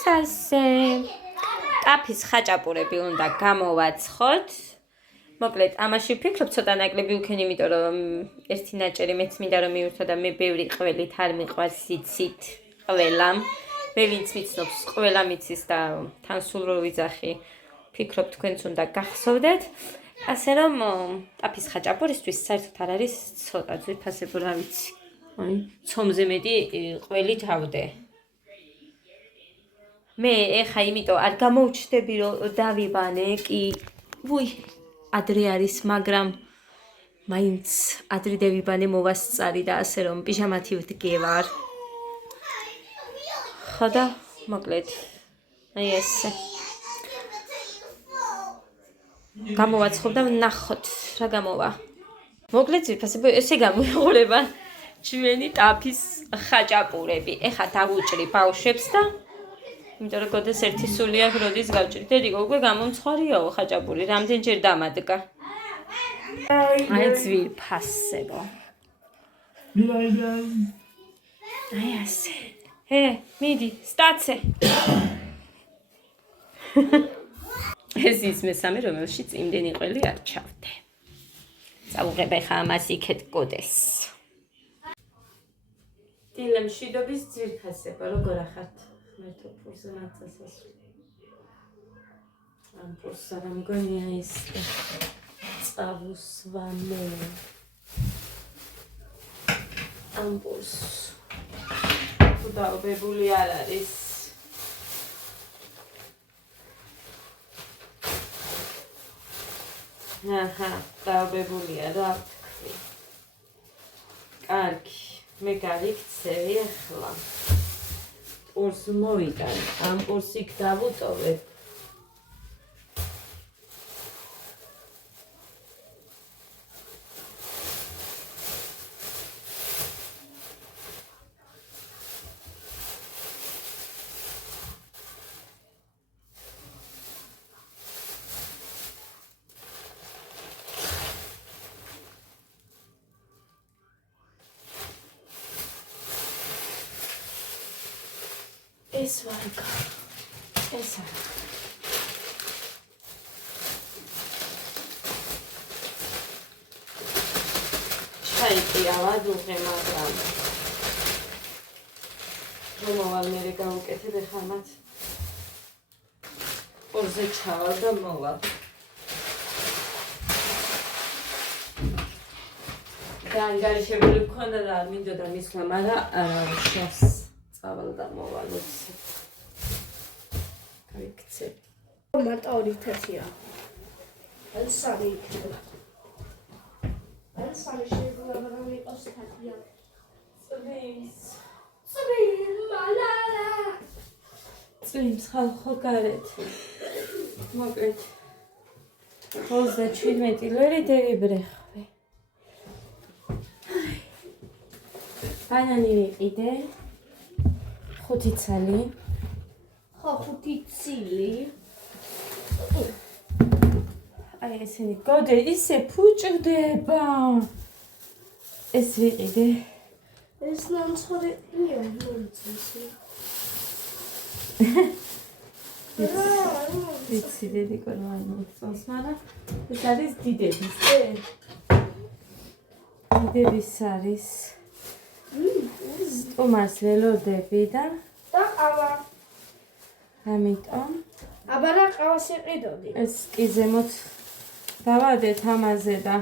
მაინც ასე. ტაფის ხაჭაპურები უნდა გამოვაცხოთ. მოკლედ, ამაში ვფიქრობ ცოტა ნაკლები ვქენ, იმიტომ რომ ერთი ნაჭერი მეც მინდა რომ მივირთო და მე ბევრი ყველით არ მიყვარს იცით ყველამ. მე ვინც მიცნობს, ყველა მიცის და თან სულ რო ვიძახი, ვფიქრობ თქვენც უნდა გახსოვდეთ. ასე რომ ტაფის ხაჭაპურისთვის საერთოდ არ არის ცოტა ძვირფასები რა ვიცი. აი, ცომზე მეტი ყველი თავდე. მე ეხა იმიტომ არ გამოვჩნდები რომ დავიბანე კი. ვუი, ადრე არის, მაგრამ მაინც ადრე დავიბანე მოვასწარი და ასე რომ პიჟამათი ვდგევარ. ხო და მოკლედ აი ესე. გამოვაცხობ და ვნახოთ რა გამოვა. მოკლედ ძვირფასები ესე გამოიყურება ჩვენი ტაფის ხაჭაპურები. ეხა დავუჭრი ბავშვებს და იმიტომ რომ გოდეს ერთი სული აქ როდის გავჭრი. დედიკო უკვე გამომცხარიაო ხაჭაპური, რამდენჯერ დამადგა. აი ძვირფასებო. აი ასე. მიდი, სტაცე. ეს ის მესამე, რომელშიც იმდენი ყველი არ ჩავდე. წავუღებ ახლა ამას იქეთ გოდეს. დილემ მშვიდობის ძვირფასებო, როგორ ახართ? მერტო პურზე მაწესას. ამ პურსა რა მგონია ის წავუსვამო. ამ პურს დაობებული არ არის. აჰა, დაობებულია რა ვთქვი. კარგი, მე გავიქცევი ახლა. პურს მოვიტან, ამ პურს იქ დავუტოვებ. ეს ვარგა. ესა. ჩაიყიავა დუღე, მაგრამ მოვალ მე გავუკეთებ ახლა მათ. პურზე ჩავალ და მოვალ. გაანგარიშებული მქონდა და არ მინდოდა მისვლა, მაგრამ შავს. წავალ და მოვალ უცებ. გავიქცევ. მარტო ორი თეთრია. ან სამი იქნება. ან სამი შეიძლება რომ იყოს თეთრია. წვიმს ხალხო გარეთ. მოკლედ 37 ლარი დავიბრეხავი. ბანანი ვიყიდე. 5 ცალი. ხო, 5 ცილი. აი ესენი გოდე ისე ფუჭდება. ეს ვიყიდე. ეს ნამცხორია, მოიწესე. ვიცი დედიკო რა მოწონს, მაგრამ ეს არის დიდების. დიდების არის. სტუმარს ველოდები და ყავა. ამიტომ აბა რა ყავას იყიდოდი. ეს კი ზემოთ დავადეთ ამაზე და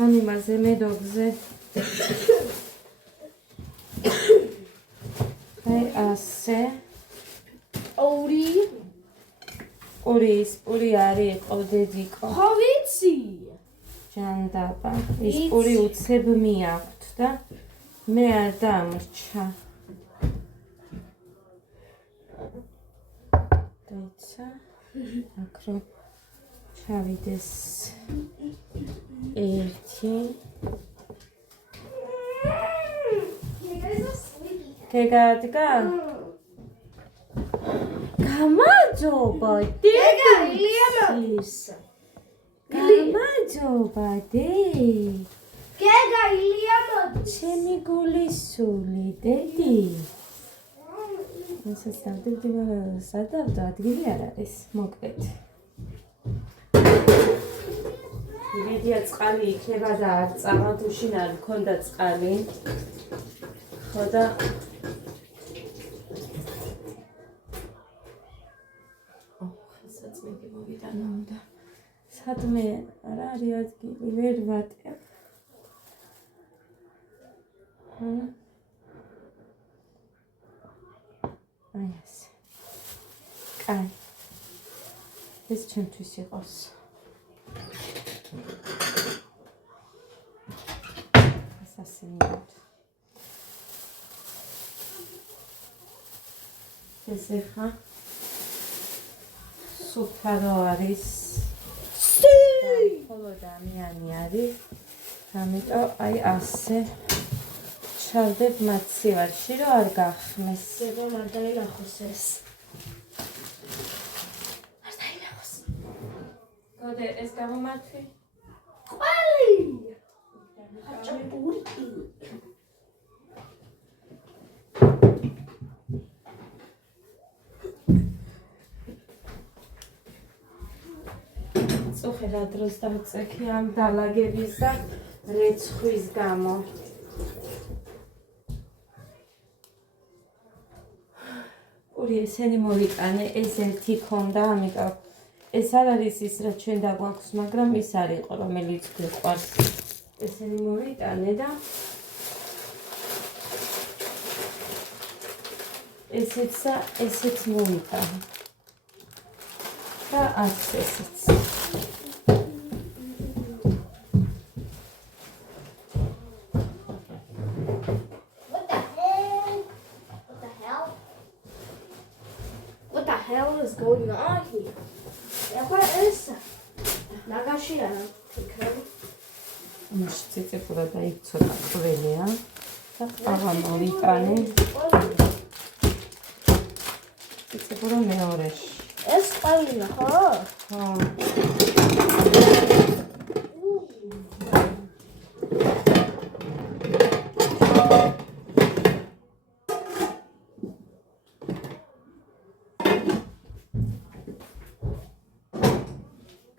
ამ იმაზე მედოგზე აი ასე ორი ის პური არის ყოდედიკო. ხო ვიცი. ჯანდაბა ის პური უცებ მიაქვთ და მე არ დამრჩა. დაიცა აკრო ჩავიდეს ერთი გეგადგა გამარჯობა დეგა ილია მამის. გამარჯობა დე გეგა ილია მოდის. ჩემი გულისული დედი. ეს დავდებდი, მაგრამ სადავდო ადგილი არ არის, მოკლედ. იმედია წყალი იქნება და არ წავალ უშინ არ მქონდა წყალი. ხო და ხელსაწმები მოვიტანა უნდა. სადმე არ არის ადგილი, ვერ ვატებ. აი ასე. კაი. ეს ჩემთვის იყოს. ეს ასე მივიდეთ. ეს ეხა სუფარო არის. ხოლო დამიანი არის. ამიტომ აი ასე ჩავდებ მათ სივარში, რომ არ გახმეს. ზედა არ დაინახოს ეს. არ დაინახოს. გოდე ეს გამომართვი? ყვალი! ხაჭაპური. წუხე რა დროს დავწექი ამ დალაგების და რეცხვის გამო. პური ესენი მოვიტანე, ეს ერთი ქონდა, ამიტომ ეს არ არის ის რა ჩვენ დაგვაქვს, მაგრამ ის არ იყო, რომელიც გვიყვარს. ესენი მოვიტანე და ესეც და ესეც მოვიტანე. და არც ესეც. Is going on here. What is that? Nagashira. მაშ ცეცებურად აი ცოტა ყველია და ყავა მოვიტანე. ცეცებურა მეორეში. ეს ყალინა, ხო? ხო.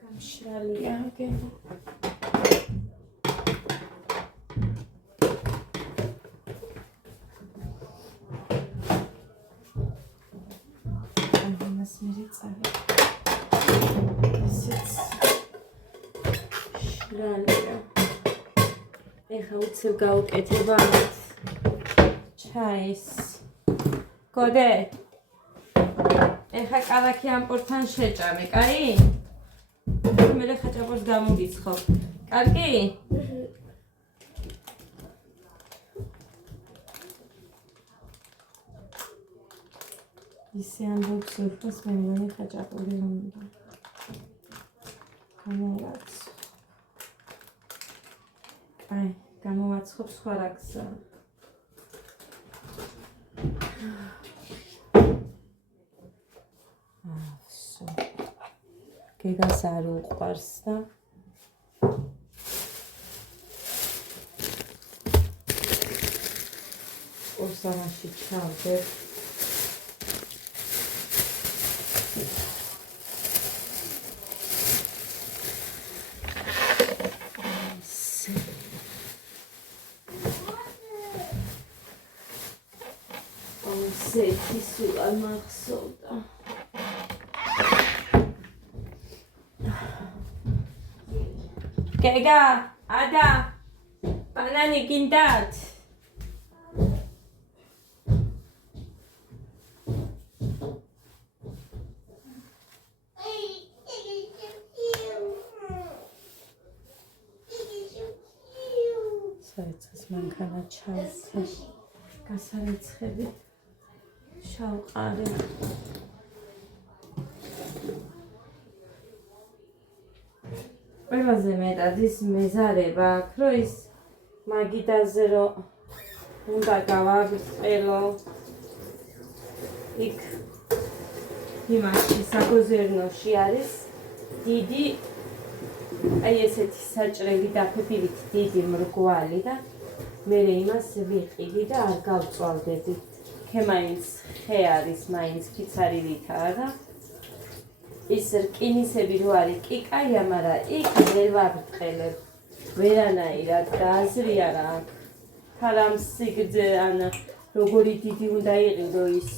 გამშრალია გენა. ამას მე წავი. ესეც შრალია. ეხა უცებ გავუკეთება ამათ ჩაის. გოდე. ეხა კალაკი ამ პორთან შეჭამე, კაი? მე ხაჭაპურს გამოგიცხობ. კარგი? ისე ამბობს უფროს მე მგონი ხაჭაპური უნდა. გამოვაც. აი, გამოვაცხობ სხვა რა გზა. ვსო. გეგას არ უყვარს და ორსამაში ჩავდებ. ზეთი სულ არ მახსოვდა. გეგა, ადა, ბანანი გინდათ? საერთოდ მანქანა ჩავწე. გასარეცხებით. შავყარი. ყველაზე მეტად ის მეზარება აქვს, რომ ის მაგიდაზე რომ უნდა გავაბსყელო. იქ იმაში საგოზერნოში არის დიდი აი ესეთი საჭრელი დაფებივით დიდი მრგვალი და მე იმას ვიყიდი და არ გავწვალდები. ქემაინც ხე არის, მაინც ფიცარივითაა და ის რკინისები რო არის კი კაია, მაგრამ იქ ვერ ვაბრტყელებ. ვერანაირად და აზრი არა აქვს. თარამ სიგძე ან როგორი დიდი უნდა იყიდო ის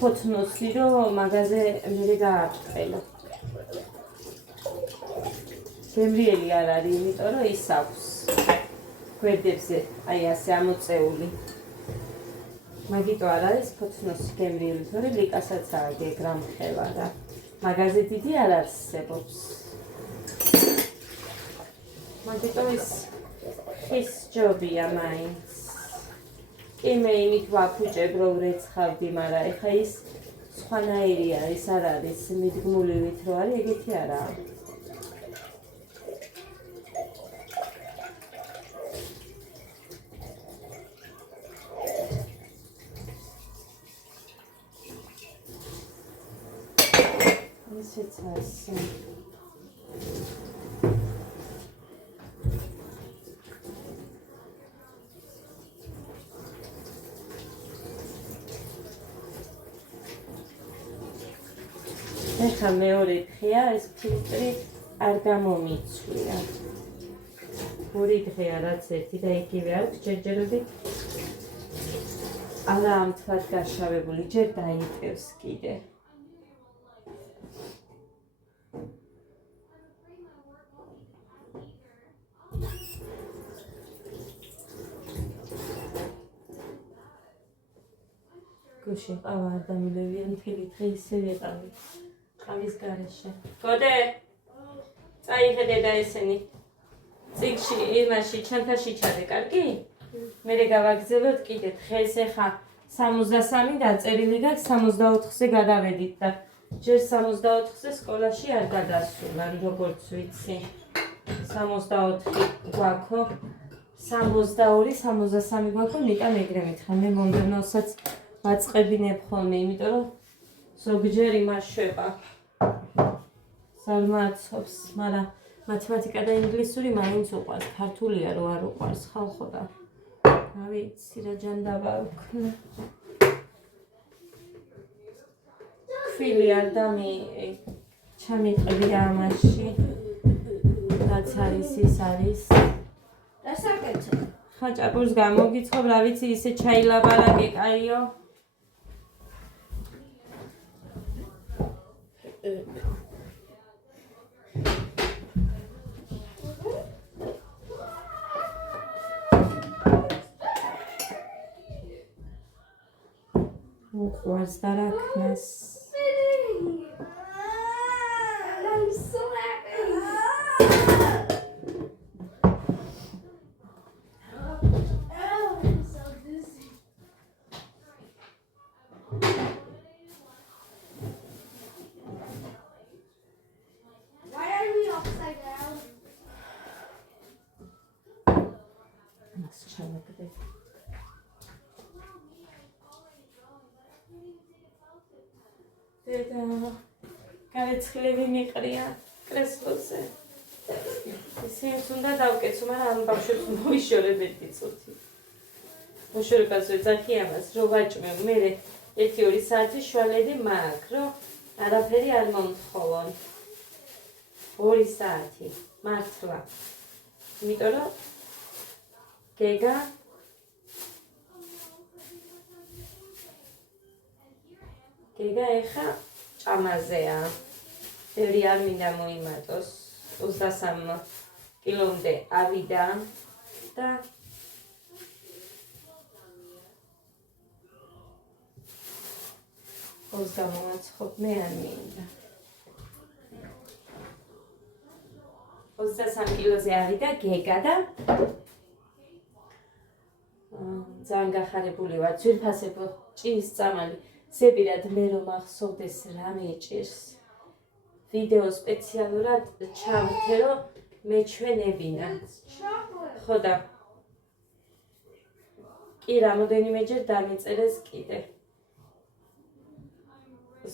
ფოთნოსი, რომ მაგაზე მე გააბრტყელო. გემრიელი არ არის, იმიტომ რომ ის აქვს გვერდებზე აი ასე ამოწეული. მაგიტო არ არის ფოთნოსი გემრიელი, თორე ლიკასაც გეგრამხელა და მაგაზე დიდი არ არსებობს. მაგიტო ის ხის ჯობია მაინც. კი მე იმით ვაფუჭებ რომ რეცხავდი, მაგრამ ეხა ის სხვანაირი არის, არ არის მიდგმულივით რო არის, ეგეთი არაა. ესეც ასე. ეხა მეორე დღეა ეს ფილტრი არ გამომიცვლია. ორი დღეა რაც ერთი და იგივე აქვს ჯერჯერობით არაა მთლად გაშავებული, ჯერ დაიწევს კიდე. გუში ყავა არ დამილევიან მთელი დღე ისე ვიყავი. ყავის გარეშე. გოდე! წაიხედე და ესენი. წიგში, იმაში, ჩანთაში ჩადე, კარგი? მერე გავაგზავნოთ კიდე დღეს ეხა 63 დაწერილი და 64-ზე გადავედით და ჯერ 64-ზე სკოლაში არ გადასულან, როგორც ვიცი. 64 გვაქო, 62, 63 გვაქო, ნიკა მეგრე მითხრა. მე მომდევნოსაც ვაწყებინებ ხოლმე, იმიტომ რომ ზოგჯერ იმაშვება. სარმაცობს, მაგრამ მათემატიკა და ინგლისური მაინც უყვარს, ქართულია რო არ უყვარს ხალხო და რა ვიცი რა ჯანდაბა ვქნა. ქვილი არ ჩამიყრია ამაში, რაც არის ის არის. და საკეთო. ხაჭაპურს გამოგიცხობ, რა ვიცი ისე ჩაილაბარაკე კაიო. უყვარს და რა ქნას. I'm so happy. I'm so dizzy. Why are we upside down? მას ჩამოგდე. დედა, გარეცხილები მიყრია კრესლოზე. ისინიც უნდა დავკეცო, მაგრამ ამ ბავშვებს მოვიშორებდი წუთი. მოშორებას ვეძახი ამას, რომ ვაჭმევ, მერე 1-2 საათი შვალედი მაქვს, რომ არაფერი არ მომთხოვონ. 2 საათი, მართლა. იმიტომ რომ გეგა ეხა ჭამაზეა. ბევრი არ მინდა მოიმატოს. 23 კილომდე ავიდა და ოს გამოვაცხობ, მე არ მინდა. 23 კილოზე ავიდა გეგა და ძალიან გახარებული ვარ. ძვირფასებო ჭირის წამალი. ზეპირად მე რომ ახსოვდეს რა მეჭირს. ვიდეო სპეციალურად ჩავთე, რომ მეჩვენებინა. ხო და კი რამოდენიმეჯერ დამეწერეს კიდე.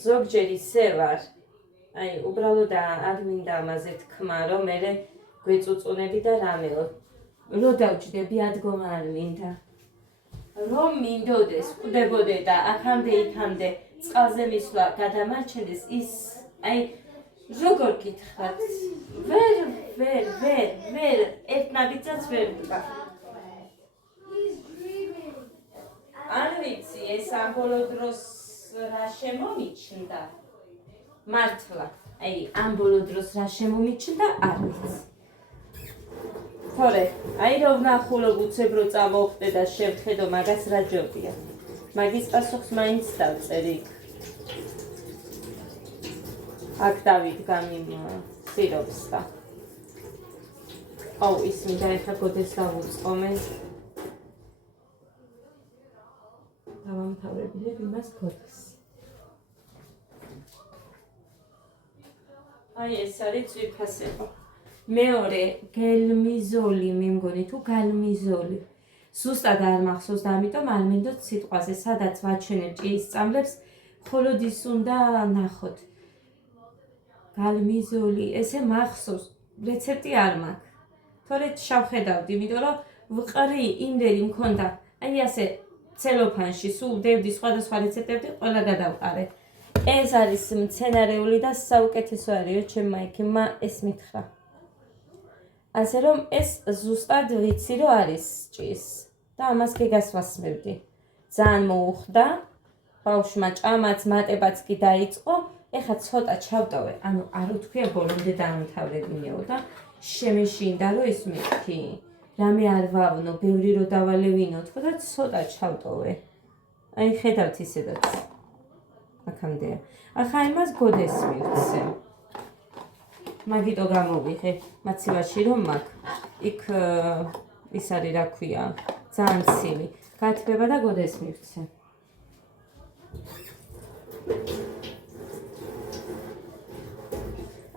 ზოგჯერ ისე ვარ, აი უბრალოდ არ მინდა ამაზე თქმა რომ მე გვეწუწუნები და რამეო რო დავჭდები ადგომა არ მინდა რომ მინდოდეს კვდებოდე და აქამდე იქამდე წყალზე მისვლა გადამარჩენდეს ის აი როგორ გითხრათ ვერ ერთნაბიჯაც ვერ ვდგა არ ვიცი ეს ამ ბოლო დროს რა შემომიჩნდა მართლა აი ამ ბოლო დროს რა შემომიჩნდა არ ვიცი თორე აი რომ ვნახულობ უცებ რო წამოვხდე და შევხედო მაგას რა ჯობია მაგის პასუხს მაინც დავწერი აქ დავიდგამ იმ სიროფს და აუ ის მინდა ეხლა გოდეს დავუწყომე დავამთავრებინებ იმას გოდეს აი ეს არის ძვირფასება მეორე გელმიზოლი მე მგონი თუ გალმიზოლი სუსტად არ მახსოვს და ამიტომ არ მინდოთ სიტყვაზე სადაც ვაჩვენებ ჭიის წამლებს მხოლოდ ის უნდა ნახოთ გალმიზოლი ესე მახსოვს რეცეპტი არ მაქვს თორე შევხედავდი იმიტომ რომ ვყრი იმდენი მქონდა აი ასე ცელოფანში სულ დევდი სხვადასხვა რეცეპტები ყველა გადავყარე ეს არის მცენარეული და საუკეთესო არისო ჩემ მაიქმა ეს მითხრა ასე რომ ეს ზუსტად ვიცი რომ არის ჭის და ამას გეგას ვასმევდი ძალიან მოუხდა ბავშვმა ჭამაც მატებაც კი დაიწყო ეხლა ცოტა ჩავტოვე ანუ არ ვთქვია ბოლომდე დაამთავრებინეო და შემეშინდა რომ ის მითქი რამე არ ვავნო ბევრი რო დავალევინო თქო და ცოტა ჩავტოვე აი ხედავთ ისედაც აქამდეა ახლა იმას გოდეს მივცე მაგიტო გამოვიღე მაცივაში რომ მაქვს იქ ის არის რა ქვია ძალიან ცივი გათბება და გოდეს მივცე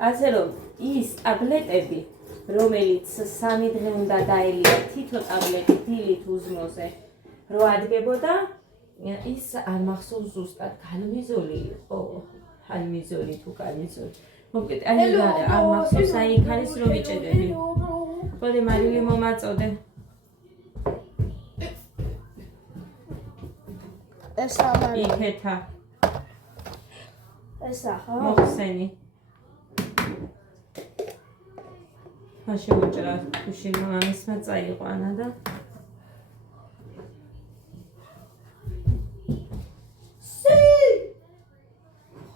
ასე რომ ის ტაბლეტები რომელიც 3 დღე უნდა დაელია თითო ტაბლეტი დილით უზმოზე რო ადგებოდა ის არ მახსოვს ზუსტად გალმიზოლი იყო ჰალმიზოლი თუ გალმიზოლი მოკლედ აი არ მახსოვს აი იქ არის რომ ვიჭედები ხოლე მარილი მომაწოდე ეს ამარი იქეთა ეს ახლა მოხსენი მაშინ უჭრა თუში მამისმა წაიყვანა და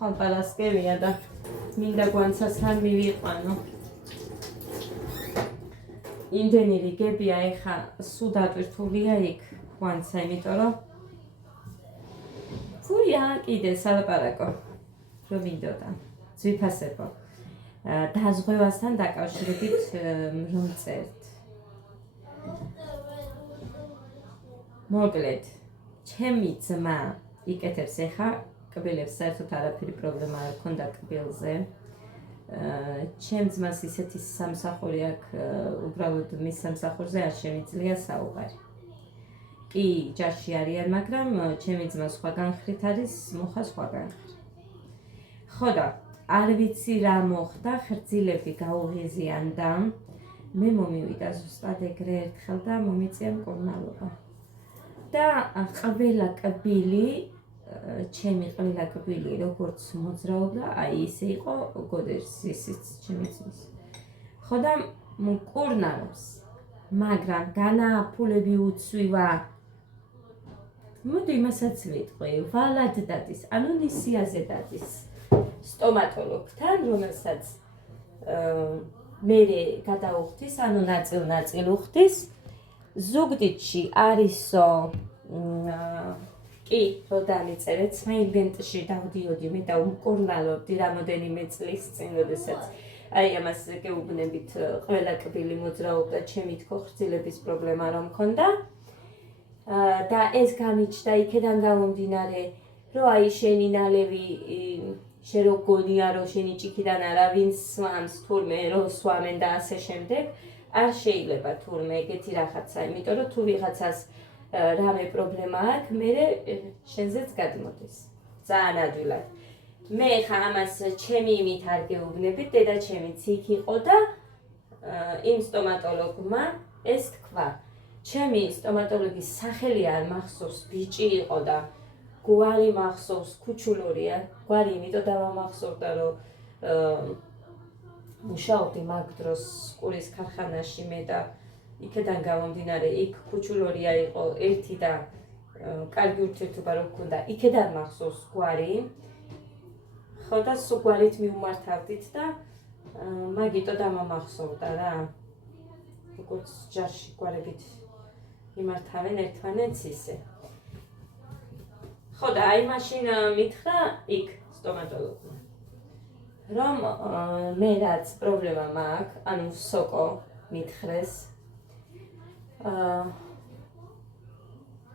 ხალპარასკევია და მინდა გვანცასთან მივიყვანო იმდენი რიგებია ეხა სულ დატვირთულია იქ გვანცა იმიტომ რომ ფუია კიდე სალაპარაკო რომ მინდოდა ძვირფასებო დაზღვევასთან დაკავშირებით რომ წერთ მოკლედ ჩემი ძმა იკეთებს ეხა კბილებს საერთოდ არაფერი პრობლემა არ ქონდა კბილზე ჩემ ძმას ისეთი სამსახური აქვს უბრალოდ მის სამსახურზე არ შემიძლია საუბარი კი ჯარში არიან მაგრამ ჩემი ძმა სხვა განხრით არის მოხა სხვა განხრით ხო და არ ვიცი რა მოხდა ხრძილები გაუღიზიან და მე მომივიდა ზუსტად ეგრე ერთხელ და მომიწია მკურნალობა და ყველა კბილი ჩემი ყველა კბილი როგორც მოძრაობდა აი ისე იყო გოდერის ისიც ჩემი ძმის ხო და მკურნალობს მაგრამ განააფულები უცვივა მოდი იმასაც ვიტყვი ვალად დადის ანუ ნისიაზე დადის სტომატოლოგთან რომელსაც მე გადაუხდის ანუ ნაწილ უხდის ზუგდიდში არისო კი რო დამიწერეთ მეილგენტში დავდიოდი მე და უმკურნალობდი რამოდენიმე წლის წინ როდესაც აი ამას გეუბნებით ყველა კბილი მოძრაობდა ჩემი თქო ხრძილების პრობლემა რომ მქონდა და ეს გამიჩნდა იქიდან გამომდინარე რომ აი შენი ნალევი შენ რო გონია რომ შენი ჭიქიდან არავინ სვამს თურმე რო სვამენ და ასე შემდეგ არ შეიძლება თურმე ეგეთი რაღაცა იმიტომ რომ თუ ვიღაცას რამე პრობლემა აქვს მე შენზეც გადმოდის ძალიან ადვილად მე ხა ამას ჩემი იმით არ გეუბნებით, დედაჩემიც იქ იყო და იმ სტომატოლოგმა ეს თქვა. ჩემი სტომატოლოგის სახელი არ მახსოვს, ბიჭი იყო და გვარი მახსოვს, ქუჩულორია. გვარი იმიტომ დავამახსოვდა, რომ მუშაობდი მაგ დროს ყურის ქარხანაში მე და იქიდან გამომდინარე, იქ ქუჩულორია იყო ერთი და კარგი ურთიერთობა რო გქონდა, იქიდან მახსოვს გვარი. ხო და სულ გვარით მივმართავდით და მაგიტო დამამახსოვდა რა. როგორც ჯარში გვარებით იმართავენ ერთმანეთს ისე. ხო და აი მაშინ მითხრა იქ სტომატოლოგმა, რომ მე რაც პრობლემა მაქვს, ანუ სოკო მითხრეს,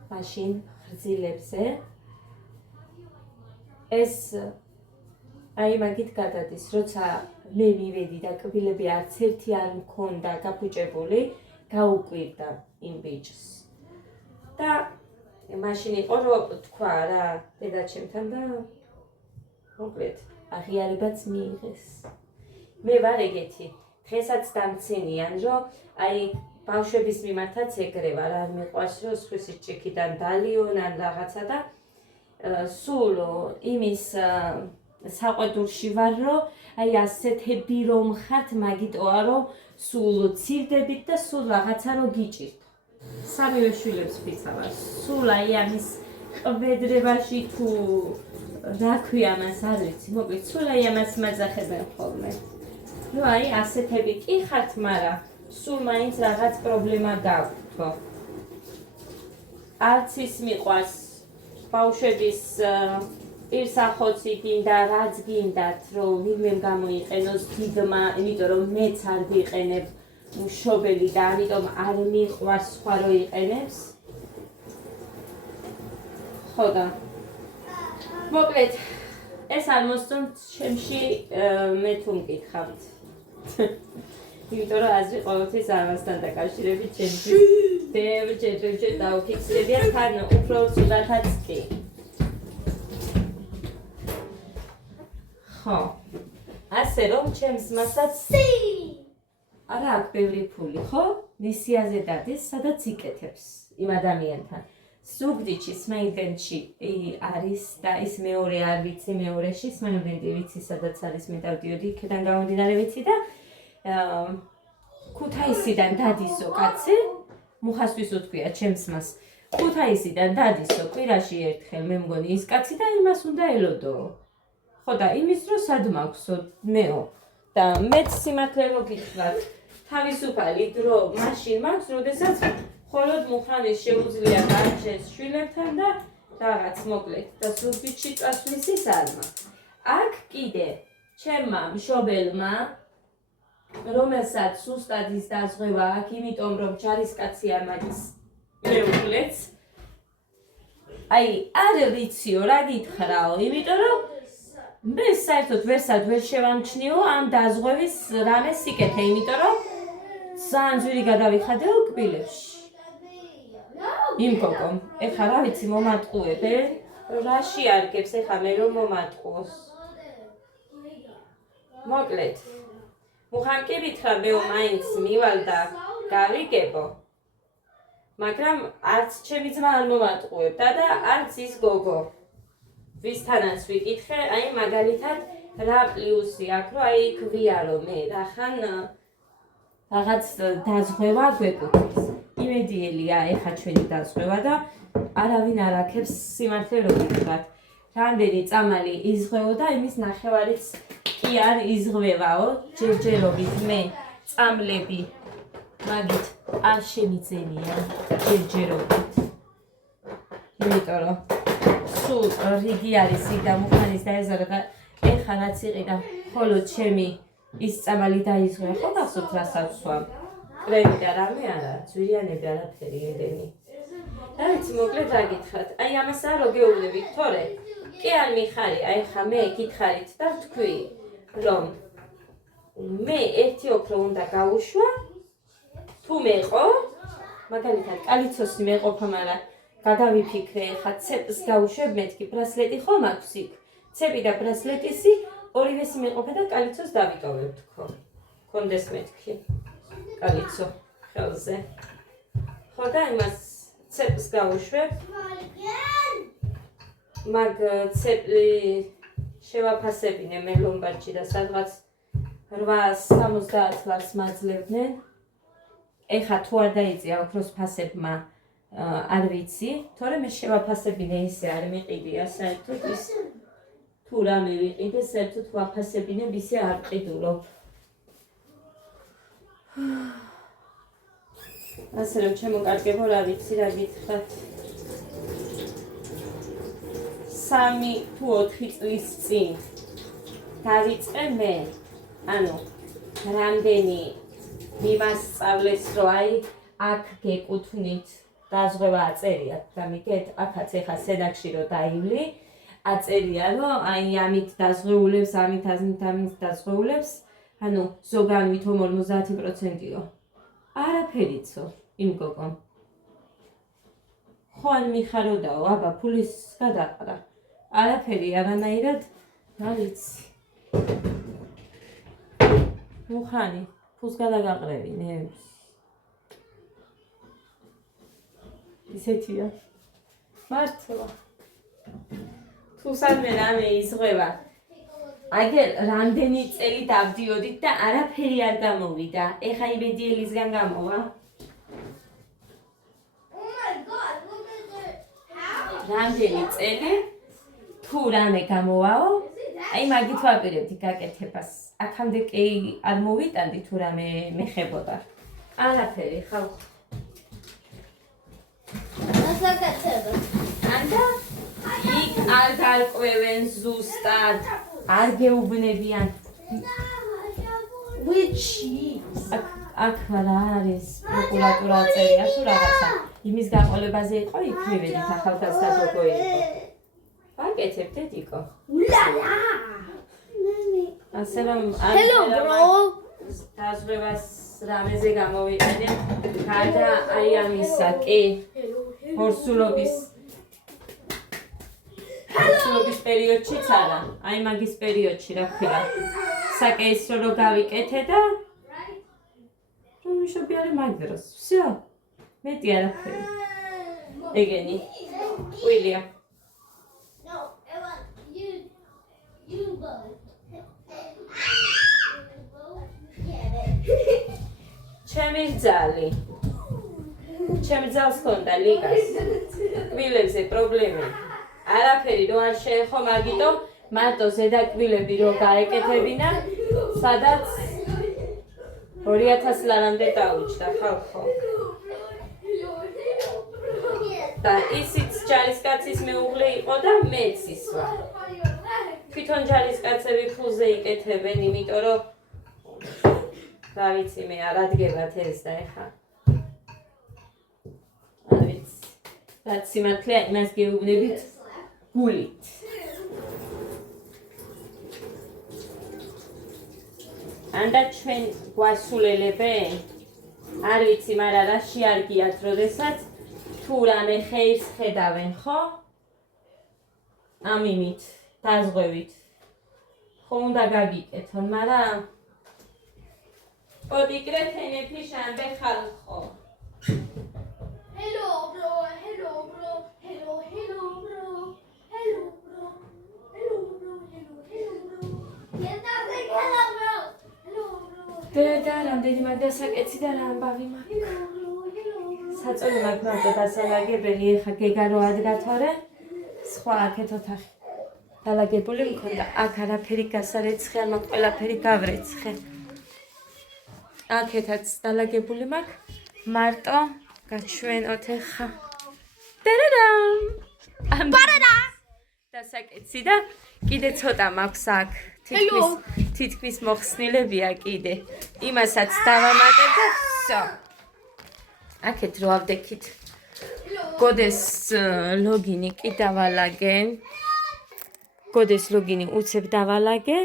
მაშინ ხრძილებზე ეს აი მაგით გადადის, როცა მე მივედი და კბილები არც ერთი არ მქონდა გაფუჭებული, გაუკვირდა იმ ბიჭს. და მაშინ იყო რომ თქვა რა დედაჩემთან და მოკლედ აღიარებაც მიიღეს. მე ვარ ეგეთი, დღესაც დამცენიან, რომ აი ბავშვების მიმართაც ეგრე ვარ, არ მიყვარს რომ სხვისი ჭიქიდან დალიონ ან რაღაცა და სულ იმის საყვედურში ვარ, რომ აი ასეთები რომ ხართ, მაგიტოა რომ სულ ცირდებით და სულ რაღაცა რომ გიჭირთ. სამივე შვილებს ვფიცავარ. სულ აი ამის ყვედრებაში თუ რა ქვია მას არ ვიცი, მოკლედ სულ აი ამას მაძახებენ ხოლმე. რომ აი ასეთები კი ხართ, მაგრამ სულ მაინც რაღაც პრობლემა გაქვთ. არც ის მიყვარს ბავშვების პირსახოცი გინდა, რაც გინდათ, რომ ვინმემ გამოიყენოს დიდმა, იმიტომ რომ მეც არ ვიყენებ მშობელი და ამიტომ არ მიყვარს სხვა რო იყენებს. ხო და მოკლედ ეს არ მოსწონთ ჩემში მე თუ მკითხავთ. იმიტომ რომ აზრი ყოველთვის ამასთან დაკავშირებით ჩემთვის ჯერ დავფიქსირებია, თან უფრო ცუდათაც კი. ხო, ასე რომ ჩემს მასაც არა აქვს ბევრი ფული, ხო? ნისიაზე დადის, სადაც იკეთებს იმ ადამიანთან. ზუგდიდში, სმეინდენში არის და ის მეორე არ ვიცი, მეორეში სმეინდენდი ვიცი, სადაც არის, მე დავდიოდი იქიდან გამომდინარე ვიცი და ქუთაისიდან დადისო კაცი, მუხასთვის უთქვია ჩემს მას. ქუთაისიდან დადისო კვირაში ერთხელ, მე მგონი ის კაცი და იმას უნდა ელოდო. ხო და იმის დრო სად მაქვსო მეო და მეც სიმართლე რო გითხრათ, თავისუფალი დრო მაშინ მაქვს, როდესაც მხოლოდ მუხრანის შეუძლია გარჩეს შვილებთან და რაღაც მოკლედ და ზუგდიდში წასვლის ის არ მაქვს. აქ კიდე ჩემმა მშობელმა, რომელსაც სუსტად ის დაზღვევა აქ, იმიტომ რომ ჯარისკაცია მაგის მეუღლეც, აი არ ვიციო რა გითხრაო, იმიტომ რომ მე საერთოდ ვერსად ვერ შევამჩნიო ამ დაზღვევის რამე სიკეთე, იმიტომ რომ ძალიან ძვირი გადავიხადეო კბილებში. იმ გოგომ, ეხლა რა ვიცი მომატყუებე, რაში არგებს ეხლა მე რომ მომატყუოს. მოკლედ, მუხამ კი ვითხრა მეო მაინც მივალ და გავიგებო, მაგრამ არც ჩემი ძმა არ მომატყუებდა და არც ის გოგო. ვისთანაც ვიკითხე, აი მაგალითად რა პლუსი აქვს, რომ აი ქვია რომ მე რახან რაღაც დაზღვევა გვეკუთვნის. იმედიელია ეხა ჩვენი დაზღვევა და არავინ არ აქებს სიმართლე რო გითხრათ. რამდენი წამალი იზღვეო და იმის ნახევარიც კი არ იზღვევაო, ჯერჯერობით მე წამლები მაგით არ შემიძენია ჯერჯერობით. იმიტომ რომ სულ რიგი არის იქ და მუხანის დაეზარა და ეხა რაც იყიდა მხოლოდ ჩემი ის წამალი დაიზღვევა, ხო გახსოვთ რა საცვამ? კრემი და რამე არა, ძვირიანები არაფერი ედენი. რა ვიცი, მოკლედ რა გითხრათ, აი ამასაა რო გეუბნებით, თორე კი არ მიხარი, აი ხა მე გითხარით და ვთქვი, რომ მე ერთი ოქრო უნდა გავუშვა, თუ მეყო, მაგალითად კალიცოსი მეყოფა, მაგრამ გადავიფიქრე, ხა ცეპს გავუშვებ მეთქი, ბრასლეტი ხომ აქვს იქ, ცები და ბრასლეტისი ორივეს იმეყოფა და კალიცოს დავიტოვებთ ხო. კონდეს მეთქი. კალიცო ხელზე. ხო და იმას ცეპს გავუშვებ. მაგ ცეპი შევაფასებინე მე ლომბარდში და სადღაც 870 ლარს მაძლევდნენ. ეხა თუ არ დაიწია ოქროს ფასებმა არ ვიცი, თორემ მე შევაფასებინე ისე არ მიყიდია საერთოდ ის თუ რამე ვიყიდე, საერთოდ ვაფასებინებ ისე არ ყიდულობ. ასე რომ ჩემო კარგებო რა ვიცი რა გითხრათ. 3 თუ 4 წლის წინ დავიწყე მე, ანუ რამდენი მიმასწავლეს რომ აი აქ გეკუთვნით დაზღვევა აწერიათ და მიგეთ აქაც ეხა სედაკში რომ დაივლი აწერია რომ აი ამით დაზღვეულებს ამით დაზღვეულებს ანუ ზოგან ვითომ 50%-ო არაფერიცო იმ გოგო ხო არ მიხაროდაო აბა ფულის გადაყრა არაფერი არანაირად რა ვიცი მუხანი ფულს გადაგაყრევინე ისეთია მართლა თუ სადმე რამე იზღვევა აგერ რამდენი წელი დავდიოდით და არაფერი არ გამოვიდა ეხა იბედიელისგან გამოვა რამდენი წელი თუ რამე გამოვაო აი მაგით ვაპირებდი გაკეთებას აქამდე კი არ მოვიტანდი თუ რამე მეხებოდა არაფერი ხალხო ანდა იქ არ გარკვევენ ზუსტად არ გეუბნებიან აქ რა არის პროკურატურა წერია თუ რაღაცა იმის გაყოლებაზე იყო იქ მივედით ახალგაზრდა გოგო იყო ვაკეთებ დედიკო ასე რომ Hello bro დაზღვევას რამეზე გამოვიყენე გარდა აი ამისა კი ორსულობის პერიოდშიც არა აი მაგის პერიოდში რა ქვია საკეისრო რო გავიკეთე და რომ მიშობი არის მაგ დროს всё მეტი არაფერი ეგენი ყვილია ჩემი ძალი ჩემი ძალს ჰქონდა ლიგას კბილებზე პრობლემა არაფერი რო არ შეეხო მაგიტო მარტო ზედა კბილები რო გაეკეთებინა სადაც 2000 ლარამდე დაუჭდა ხალხო და ისიც ჯარისკაცის მეუღლე იყო და მეც ის ვარ თვითონ ჯარისკაცები ფულზე იკეთებენ იმიტომ რომ რა ვიცი მე არ ადგებათ ეს და ეხა არ ვიცი რაც სიმართლეა იმას გეუბნებით გულით ანდა ჩვენ გვასულელებენ არ ვიცი მაგრამ რა შეარგიათ როდესაც თუ რამე ხეირს ხედავენ ხო ამიმით დაზღვევით ხო უნდა გაგიკეთონ მაგრამ ოდიკრეთენე ფიშან ბეხალხო Hello bro hello bro hello hello bro hello bro hello bro და რამდენი მაგდასაკეცი და რა ამბავი მაქვს საწოლი მაქვს მარტო დასალაგებელი ეხა გეგარო ადგათორე სხვა აქეთ ოთახი დალაგებული მქონდა აქ არაფერი გასარეცხე არ მაქვს ყველაფერი გავრეცხე აქეთაც დალაგებული მაქვს მარტო გაჩვენოთ ეხა დარადამ Parada დასაკეცი და კიდე ცოტა მაქვს აქ თითქმის მოხსნილებია კიდე იმასაც დავამატებ და всё აქეთ რო ავდექით გოდეს ლოგინი კი დავალაგე გოდეს ლოგინი უცებ დავალაგე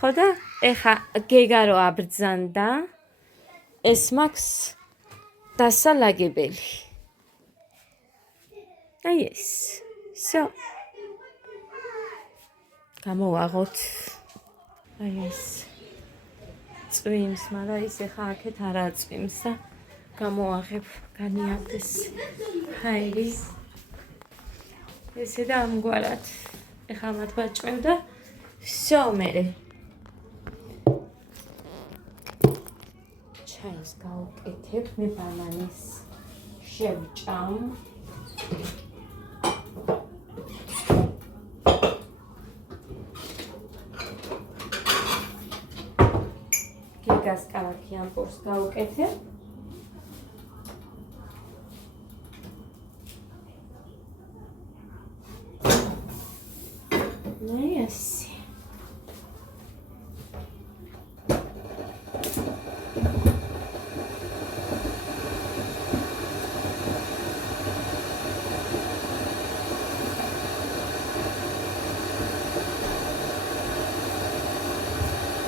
ხო და ეხა გეგარო აბრძანდა ეს მაქვს დასალაგებელი აი ეს всё გამოვაღოთ. აი ეს წვიმს, მაგრამ ის ეხა აქეთ არაა წვიმს და გამოვაღებ, განიარდეს ჰაერი. ესე და ამგვარად. ეხა მათ ვაჭმევ და всё მერე. ჩაის გავუკეთებ, მე ბანანის შევჭამ. გიგას კალათი ამპურს გავუკეთებ. Nice.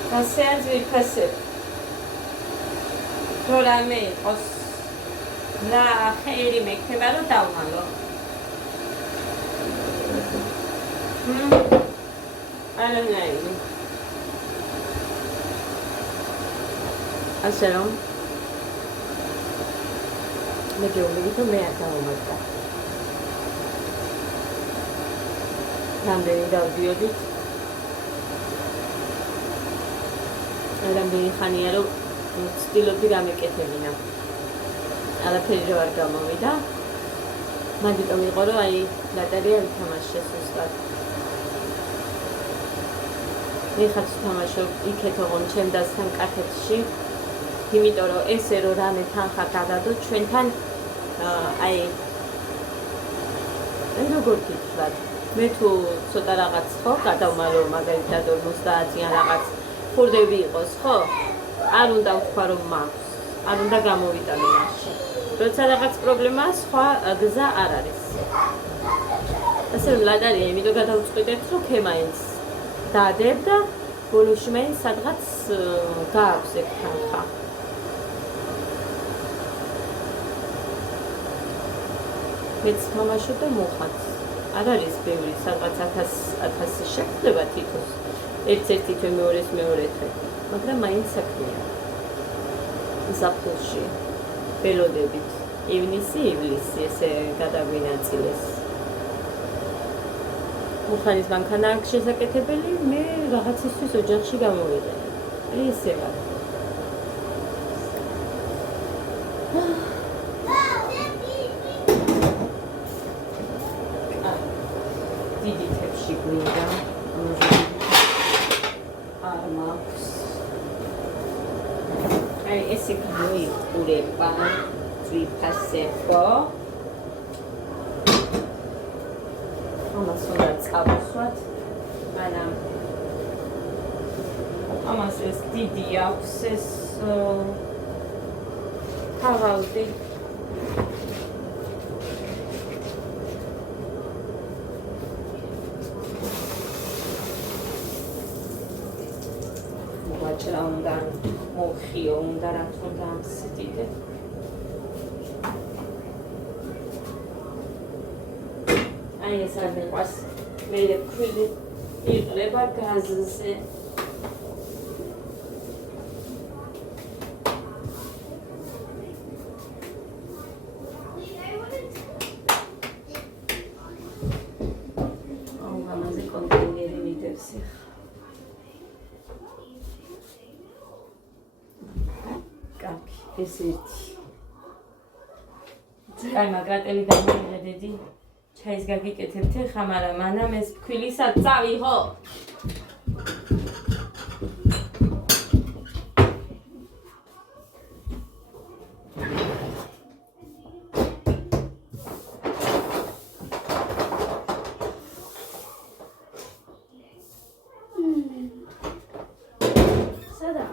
Passeaz vipaseb. Dorame os la kheri mekheba ro davmalo. 알았나요? 아세요? 내게 오늘부터 매야가 오말까? 남들이 다 어디였지? 남들이 하니야로 스틸로 피라메케테미나 알아페리로 할까 뭡니다. 마디도 미거로 아이 나다리아 თამაშს მიხაც თამაშობ იქეთ ოღონ ჩემ დასთან კახეთში იმიტომ რომ ესე რომ რამე თანხა გადადო ჩვენთან აი როგორ გითხრათ მე თუ ცოტა რაღაც ხო გადავმალო მაგალითად 50-იან რაღაც ხურდები იყოს ხო არ უნდა ვთქვა რომ მაქვს არ უნდა გამოვიტანო მასში როცა რაღაც პრობლემაა სხვა გზა არ არის ასე რომ ლადარია იმიტომ გადავწყვიტეთ რომ ქემაინს დადებ და ბოლოში მაინც სადღაც გააქვს ეგ თანხა. მეც თამაშობ და მოხაც. არ არის ბევრი, სადღაც 1000 შექმნება თითოს. ერთ-ერთი თვე, მეორე თვე. მაგრამ მაინც საქმეა. ზაფხულში ველოდებით. ივნისი ესე გადაგვინაწილეს. მუხანის მანქანა აქვს შესაკეთებელი, მე რაღაცისთვის ოჯახში გამოვიდე. ესე ვარ. დიდი თებში გვინდა. არ მაქვს. აი ესე გამოიყურება. ვიფასებო. ამას უნდა წავუსვათ, მაგრამ ამას ეს დიდი აქვს ეს თავალდი. ვაჭრა უნდა, მოხიო უნდა, რაც უნდა ამსიდიდე. აი ეს არ მეყვარს მე ქვილი იყრება გაზზე აუ ამაზე კონტეინერი მიდევს კაკი ეს ერთი აი მაგრატელი დამიიღე ჩაის გაგიკეთებთ ხა, მაგრამ მანამ ეს ფქვილისა წავიღო. სადა?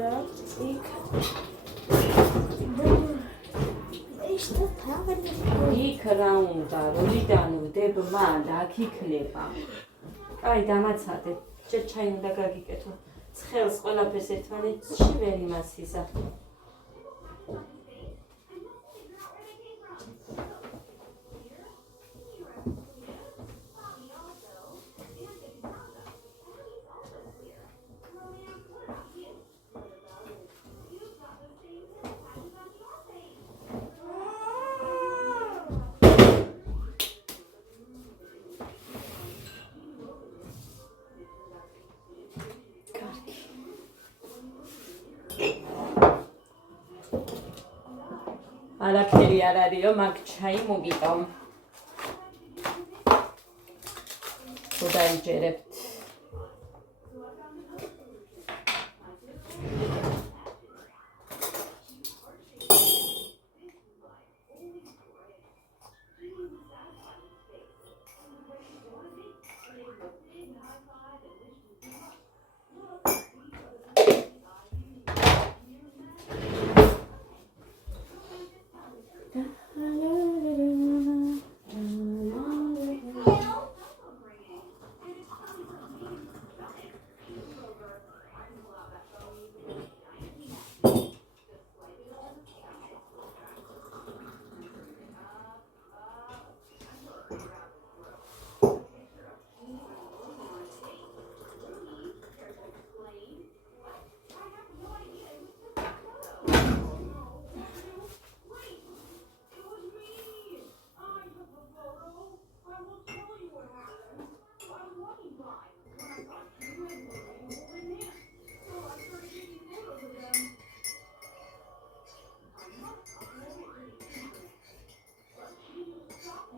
რა? იქ იქ რა უნდა, როდიდან ვდებ მან, აქ იქნება. აი, დამაცადე. ჯერ ჩაი უნდა გაგიკეთო. ცხელს ყველაფერს ერთმანეთში ვერ იმასიზა. არაფერი არ არისო, მაგ ჩაი მოგიტომ. თუ დაიჯერებთ.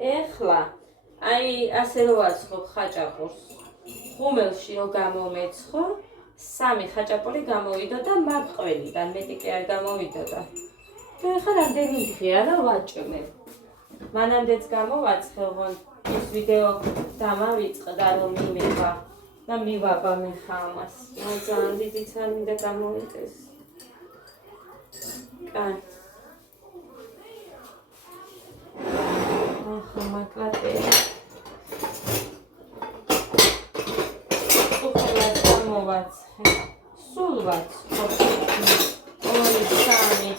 ეხლა აი ასე რო აცხობ ხაჭაპურს ხუმელში რო გამომეცხო 3 ხაჭაპური გამოვიდო და მაგ ყველიდან მეტი კი არ გამოვიდოდა და ეხლა რამდენი დღეა რა ვაჭმე მანამდეც გამოვაცხელვon ის ვიდეო დამავიწყდა რომ მივიღა და მივაბა მე ხამას ძალიან დიდი ცანი და გამოვიდეს კაი ხომაკლატე უხელას გამოვაცხე სულ ვაცხო 2-3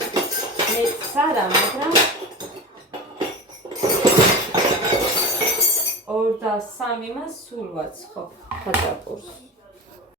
მეც არა მაგრამ 2 და 3 მას სულ ვაცხო ხაჭაპურს